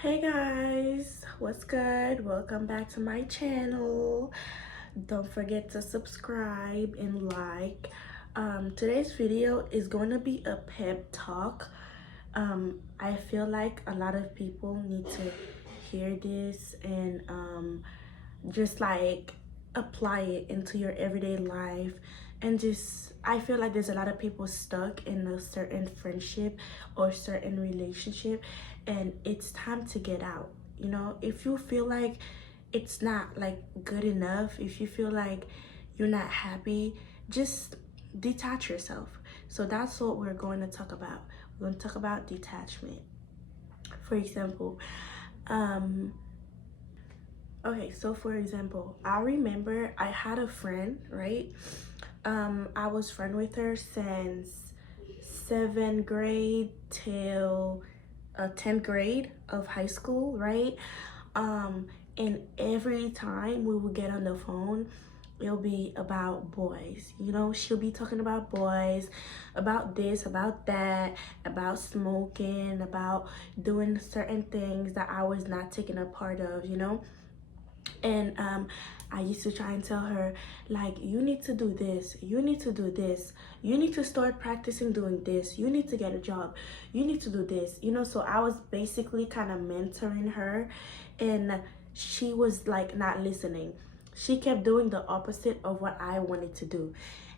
Hey guys, what's good? Welcome back to my channel. Don't forget to subscribe and like. Today's video is going to be a pep talk. I feel like a lot of people need to hear this and just like apply it into your everyday life. And just I feel like there's a lot of people stuck in a certain friendship or certain relationship, and it's time to get out. If you feel like it's not like good enough, if you feel like you're not happy, just detach yourself. So that's what we're going to talk about. We're going to talk about detachment. For example, um okay, so for example, I remember I had a friend, right? I was friend with her since 7th grade till 10th grade of high school, right? And every time we would get on the phone, it'll be about boys. She'll be talking about boys, about this, about that, about smoking, about doing certain things that I was not taking a part of. And I used to try and tell her, like, you need to do this, you need to do this, you need to start practicing doing this, you need to get a job, you need to do this. So I was basically kind of mentoring her, and she was like not listening. She kept doing the opposite of what I wanted to do.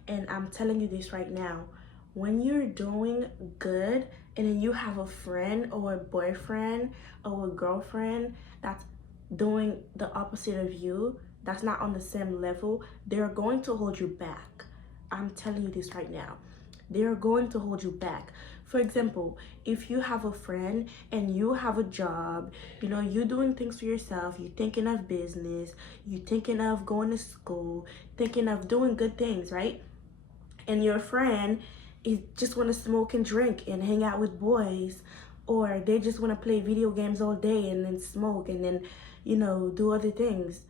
And I'm telling you this right now, when you're doing good and then you have a friend or a boyfriend or a girlfriend that's doing the opposite of you, that's not on the same level, they're going to hold you back. I'm telling you this right now. They're going to hold you back. For example, if you have a friend and you have a job, you're doing things for yourself, you're thinking of business, you're thinking of going to school, thinking of doing good things, right? And your friend is just want to smoke and drink and hang out with boys, or they just want to play video games all day and then smoke and then do other things.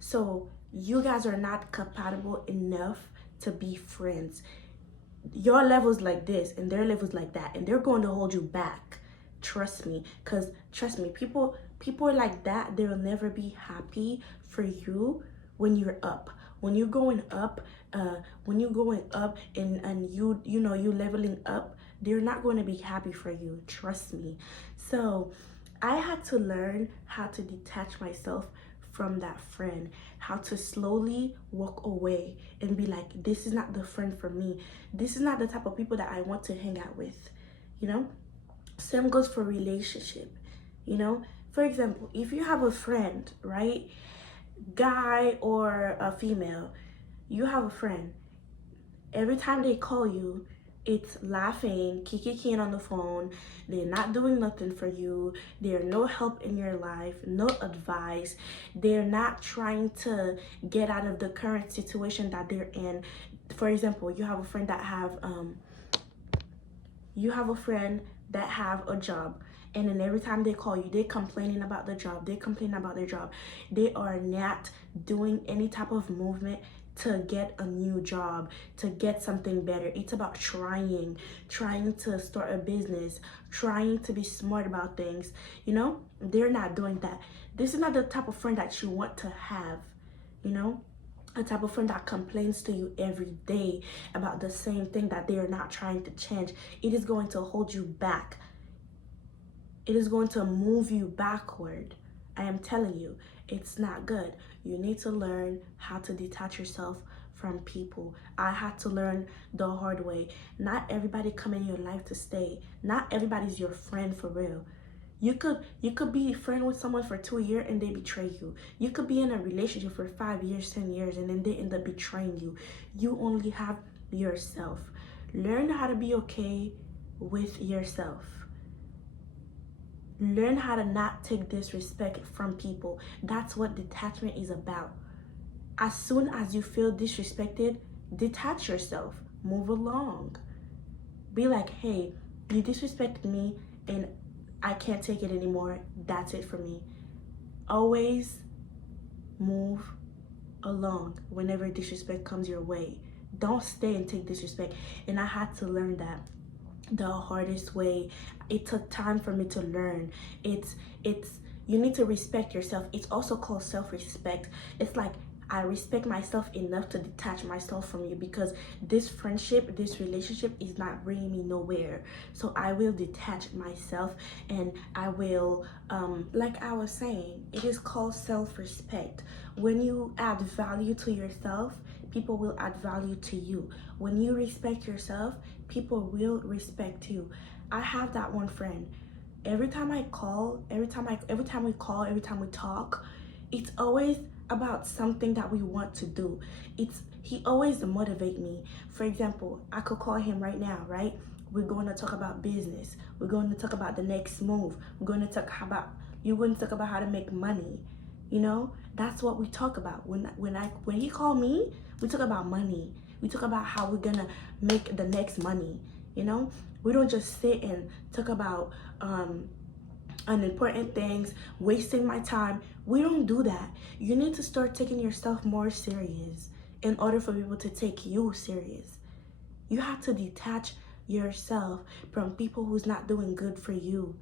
So you guys are not compatible enough to be friends. Your level's like this and their level's like that, and they're going to hold you back. Trust me, because trust me, people are like that. They'll never be happy for you when you're up, when you're going up, when you're going up, and you leveling up. They're not going to be happy for you, trust me. So I had to learn how to detach myself from that friend, how to slowly walk away and be like, this is not the friend for me. This is not the type of people that I want to hang out with. You know? Same goes for relationship. For example, if you have a friend, right? Guy or a female, you have a friend. Every time they call you, it's laughing, kikiing on the phone. They're not doing nothing for you. They're no help in your life, no advice. They're not trying to get out of the current situation that they're in. For example, you have a friend that have a job, and then every time they call you, they're complaining about the job, they're complaining about their job. They are not doing any type of movement to get a new job, to get something better. It's about trying to start a business, trying to be smart about things. They're not doing that. This is not the type of friend that you want to have. A type of friend that complains to you every day about the same thing that they are not trying to change. It is going to hold you back. It is going to move you backward. I am telling you, it's not good. You need to learn how to detach yourself from people. I had to learn the hard way. Not everybody come in your life to stay. Not everybody's your friend for real. You could be friend with someone for 2 years and they betray you. You could be in a relationship for 5 years, 10 years, and then they end up betraying you. You only have yourself. Learn how to be okay with yourself. Learn how to not take disrespect from people. That's what detachment is about. As soon as you feel disrespected, detach yourself. Move along. Be like, hey, you disrespected me and I can't take it anymore. That's it for me. Always move along whenever disrespect comes your way. Don't stay and take disrespect. And I had to learn that. the hardest way. It took time for me to learn. It's you need to respect yourself. It's also called self-respect. It's like I respect myself enough to detach myself from you, because this friendship, this relationship is not bringing me nowhere. So I will detach myself, and I will, like I was saying, it is called self-respect. When you add value to yourself, people will add value to you. When you respect yourself, people will respect you. I have that one friend. Every time I call, every time we call, every time we talk, it's always about something that we want to do. He always motivate me. For example, I could call him right now, right? We're going to talk about business. We're going to talk about the next move. We're going to talk about you're going to talk about how to make money. You know, that's what we talk about. When he called me, we talk about money. We talk about how we're gonna make the next money. You know, we don't just sit and talk about unimportant things, wasting my time. We don't do that. You need to start taking yourself more serious in order for people to take you serious. You have to detach yourself from people who's not doing good for you.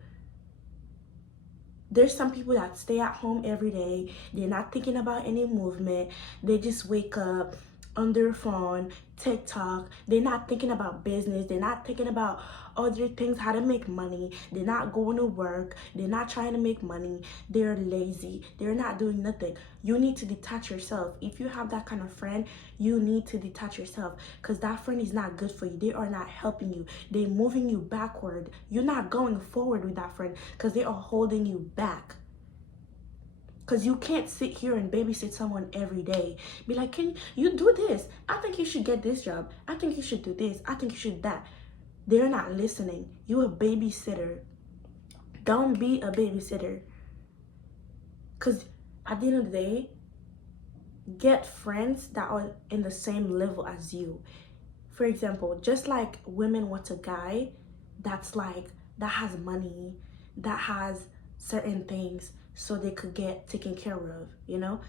There's some people that stay at home every day. They're not thinking about any movement. They just wake up on their phone, TikTok. They're not thinking about business. They're not thinking about other things, how to make money. They're not going to work. They're not trying to make money. They're lazy. They're not doing nothing. You need to detach yourself. If you have that kind of friend, you need to detach yourself, because that friend is not good for you. They are not helping you. They're moving you backward. You're not going forward with that friend, because they are holding you back. Because you can't sit here and babysit someone every day. Be like, can you do this? I think you should get this job. I think you should do this. I think you should that. They're not listening. You're a babysitter. Don't be a babysitter. Because at the end of the day, get friends that are in the same level as you. For example, just like women want a guy that's like, that has money, that has certain things so they could get taken care of, you know?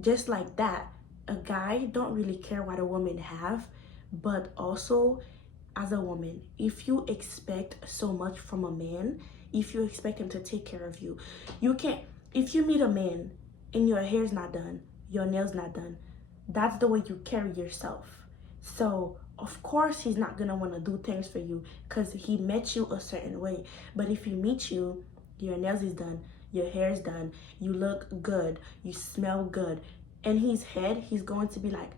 Just like that, a guy don't really care what a woman have, but also as a woman, if you expect so much from a man, if you expect him to take care of you, you can't. If you meet a man and your hair's not done, your nails not done, that's the way you carry yourself. So of course he's not gonna want to do things for you, because he met you a certain way. But if he meets you, your nails is done, your hair is done, you look good, you smell good, in his head he's going to be like,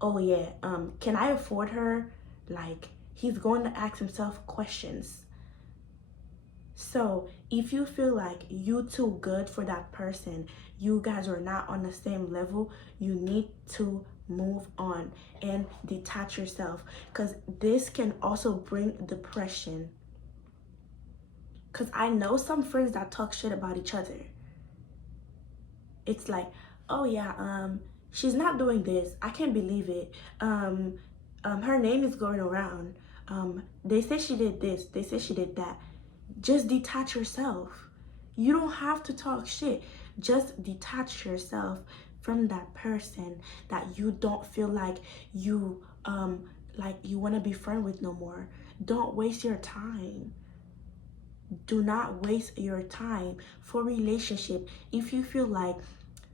oh yeah, can I afford her? Like, he's going to ask himself questions. So if you feel like you too good for that person, you guys are not on the same level, you need to move on and detach yourself, because this can also bring depression. Because I know some friends that talk shit about each other. It's like, oh yeah, she's not doing this, I can't believe it, her name is going around, they say she did this, they say she did that. Just detach yourself. You don't have to talk shit. Just detach yourself from that person that you don't feel like you want to be friend with no more. Don't waste your time. Do not waste your time for relationship. If you feel like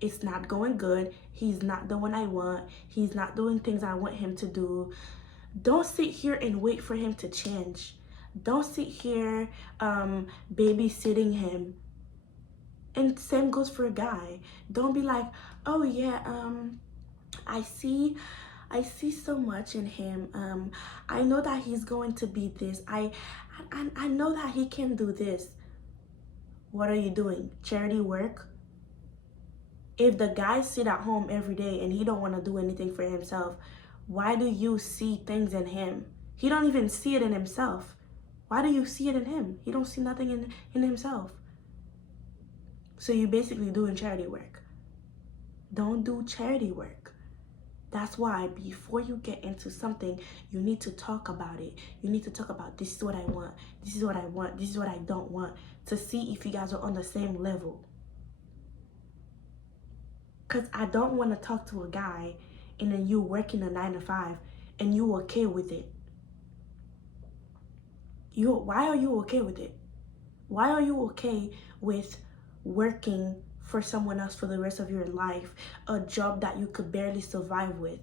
it's not going good, he's not the one I want, he's not doing things I want him to do, don't sit here and wait for him to change. Don't sit here babysitting him. And same goes for a guy. Don't be like, oh yeah, I see so much in him. I know that he's going to be this. I know that he can do this. What are you doing? Charity work? If the guy sit at home every day and he don't want to do anything for himself, why do you see things in him? He don't even see it in himself. Why do you see it in him? He don't see nothing in himself. So you're basically doing charity work. Don't do charity work. That's why before you get into something, you need to talk about it. You need to talk about, this is what I want, this is what I want, this is what I don't want, to see if you guys are on the same level. Because I don't want to talk to a guy and then you working a 9 to 5 and you okay with it. Why are you okay with it? Why are you okay with working for someone else for the rest of your life, a job that you could barely survive with?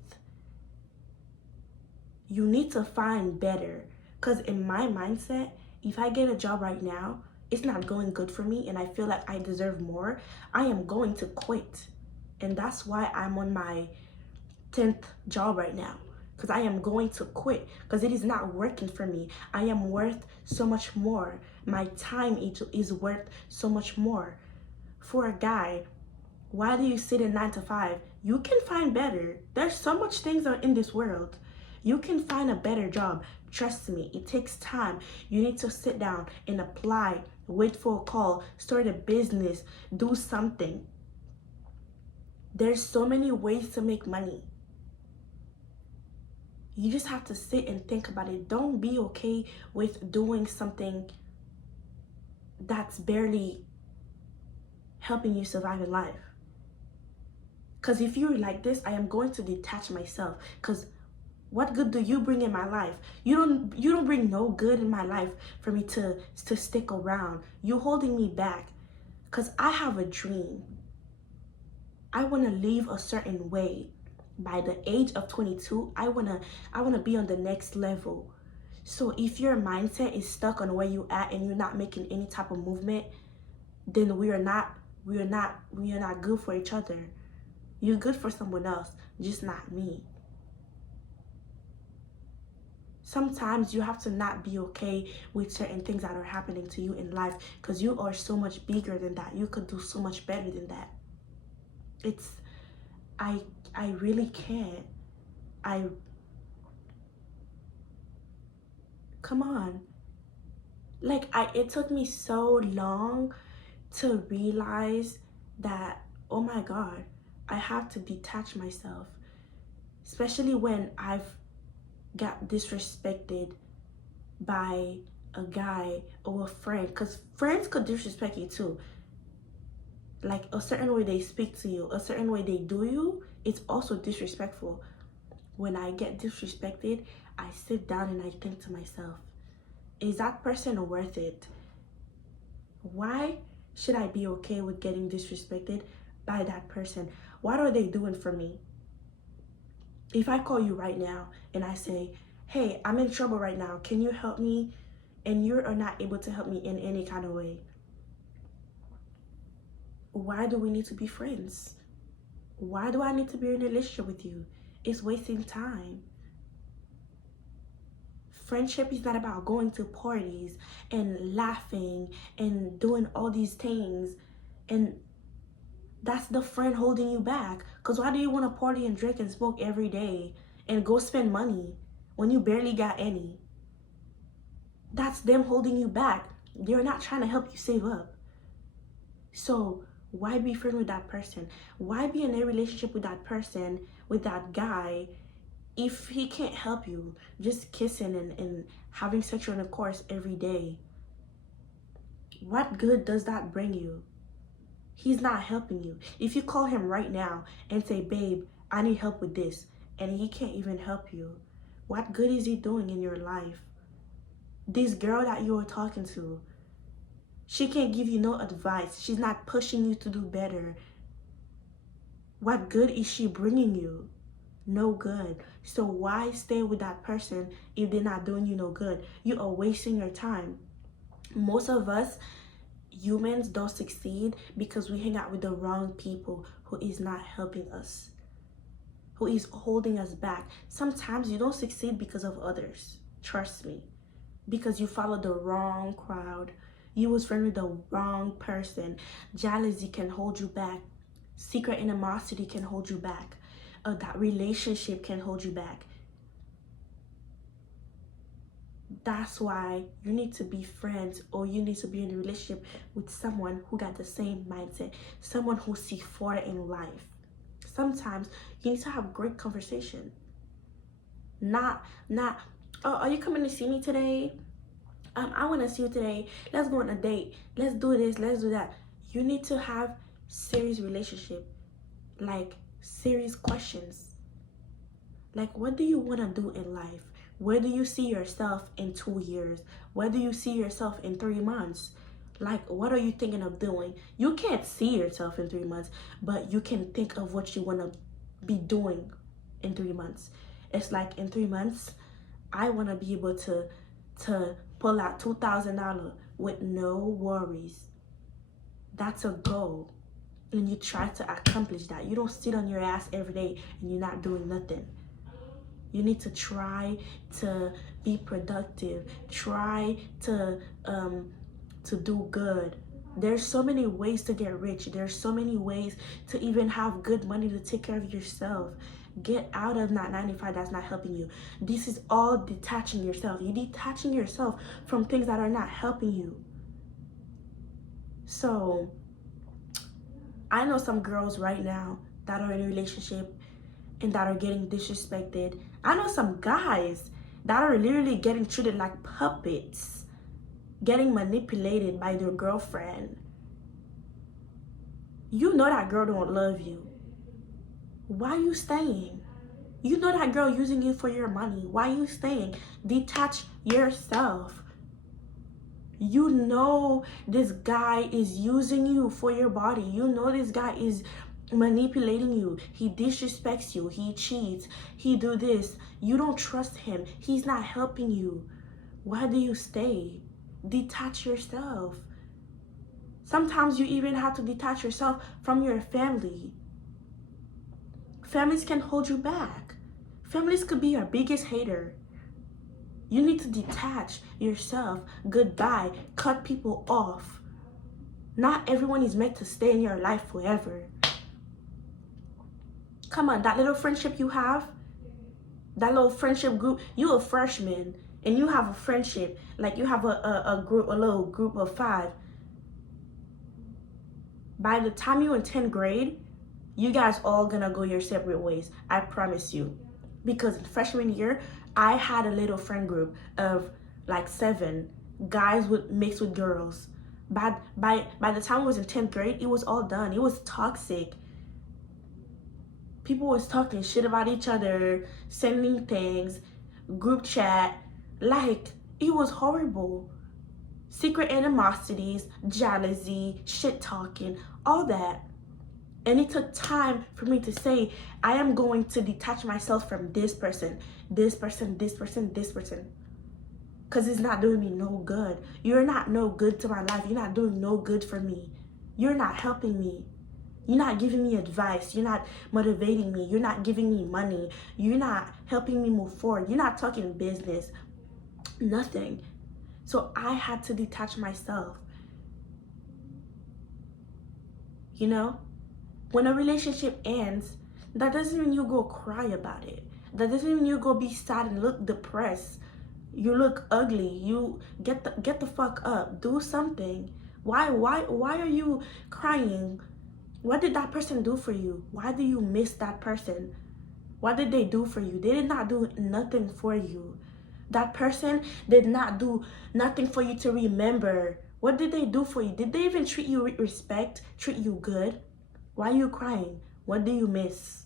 You need to find better. Because in my mindset, if I get a job right now, it's not going good for me and I feel like I deserve more, I am going to quit. And that's why I'm on my 10th job right now, because I am going to quit because it is not working for me. I am worth so much more. My time is worth so much more. For a guy, why do you sit in 9 to 5? You can find better. There's so much things are in this world. You can find a better job. Trust me, it takes time. You need to sit down and apply, wait for a call, start a business, do something. There's so many ways to make money. You just have to sit and think about it. Don't be okay with doing something that's barely helping you survive in life. Because if you're like this, I am going to detach myself. Because what good do you bring in my life? You don't bring no good in my life for me to stick around. You're holding me back. Because I have a dream. I want to live a certain way. By the age of 22, I wanna be on the next level. So if your mindset is stuck on where you at and you're not making any type of movement, then we are not good for each other. You're good for someone else, just not me. Sometimes you have to not be okay with certain things that are happening to you in life because you are so much bigger than that. You could do so much better than that. It's I I really can't. I Come on. Like it took me so long to realize that, oh my God, I have to detach myself, especially when I've got disrespected by a guy or a friend, because friends could disrespect you too. Like a certain way they speak to you, a certain way they do you, it's also disrespectful. When I get disrespected, I sit down and I think to myself, is that person worth it? Why should I be okay with getting disrespected by that person? What are they doing for me? If I call you right now and I say, hey, I'm in trouble right now, can you help me? And you are not able to help me in any kind of way, why do we need to be friends? Why do I need to be in a relationship with you? It's wasting time. Friendship is not about going to parties and laughing and doing all these things, and that's the friend holding you back. Because why do you want to party and drink and smoke every day and go spend money when you barely got any? That's them holding you back. They're not trying to help you save up. So why be friends with that person? Why be in a relationship with that person, with that guy, if he can't help you? Just kissing and having sexual intercourse every day. What good does that bring you? He's not helping you. If you call him right now and say, babe, I need help with this, and he can't even help you, what good is he doing in your life? This girl that you are talking to, she can't give you no advice. She's not pushing you to do better. What good is she bringing you? No good. So why stay with that person if they're not doing you no good? You are wasting your time. Most of us humans don't succeed because we hang out with the wrong people who is not helping us, who is holding us back. Sometimes you don't succeed because of others. Trust me. Because you follow the wrong crowd. You was friend with the wrong person. Jealousy can hold you back. Secret animosity can hold you back. That relationship can hold you back. That's why you need to be friends, or you need to be in a relationship with someone who got the same mindset, someone who see forward in life. Sometimes you need to have great conversation. Not, oh, are you coming to see me today? I want to see you today. Let's go on a date. Let's do this. Let's do that. You need to have serious relationship, like serious questions. Like, what do you want to do in life? Where do you see yourself in 2 years? Where do you see yourself in 3 months? Like, what are you thinking of doing? You can't see yourself in 3 months, but you can think of what you want to be doing in 3 months. It's like in 3 months, I want to be able to pull out $2,000 with no worries. That's a goal. And you try to accomplish that. You don't sit on your ass every day and you're not doing nothing. You need to try to be productive. Try to do good. There's so many ways to get rich. There's so many ways to even have good money to take care of yourself. Get out of that 9 to 5 that's not helping you. This is all detaching yourself. You're detaching yourself from things that are not helping you. So I know some girls right now that are in a relationship and that are getting disrespected. I know some guys that are literally getting treated like puppets, getting manipulated by their girlfriend. You know that girl don't love you. Why are you staying? You know that girl using you for your money. Why are you staying? Detach yourself. You know this guy is using you for your body. You know this guy is manipulating you. He disrespects you. He cheats. He do this. You don't trust him. He's not helping you. Why do you stay? Detach yourself. Sometimes you even have to detach yourself from your family. Families can hold you back. Families could be your biggest hater. You need to detach yourself. Goodbye. Cut people off. Not everyone is meant to stay in your life forever. Come on, that little friendship you have, that little friendship group, you a freshman and you have a friendship, like you have a little group of 5. By the time you're in 10th grade, you guys all gonna go your separate ways. I promise you. Because in freshman year, I had a little friend group of like 7 guys with mixed with girls. By the time I was in 10th grade, it was all done. It was toxic. People was talking shit about each other, sending things, group chat. Like, it was horrible. Secret animosities, jealousy, shit talking, all that. And it took time for me to say, I am going to detach myself from this person, this person, this person, this person. Because it's not doing me no good. You're not no good to my life. You're not doing no good for me. You're not helping me. You're not giving me advice. You're not motivating me. You're not giving me money. You're not helping me move forward. You're not talking business. Nothing. So I had to detach myself. You know? When a relationship ends, that doesn't mean you go cry about it. That doesn't mean you go be sad and look depressed. You look ugly. You get the fuck up. Do something. Why are you crying? What did that person do for you? Why do you miss that person? What did they do for you? They did not do nothing for you. That person did not do nothing for you to remember. What did they do for you? Did they even treat you with respect? Treat you good? Why are you crying? What do you miss?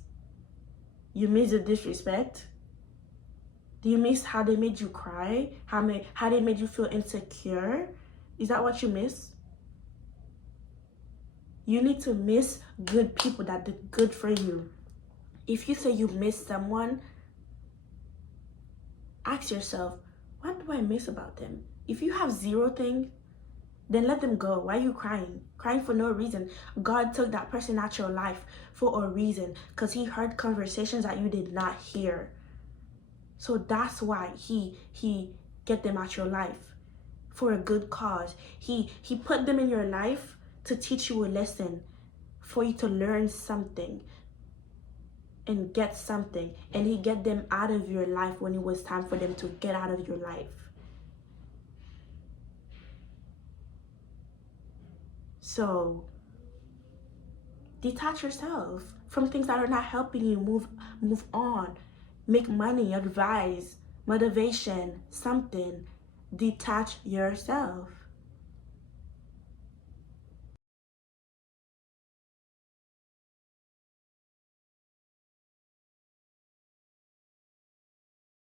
You miss the disrespect? Do you miss how they made you cry? How they made you feel insecure? Is that what you miss? You need to miss good people that did good for you. If you say you miss someone, ask yourself, what do I miss about them? If you have 0 things, then let them go. Why are you crying? Crying for no reason. God took that person out your life for a reason, because he heard conversations that you did not hear. So that's why he get them out your life, for a good cause. He put them in your life to teach you a lesson, for you to learn something and get something. And he get them out of your life when it was time for them to get out of your life. So detach yourself from things that are not helping you move on. Make money, advice, motivation, something. Detach yourself.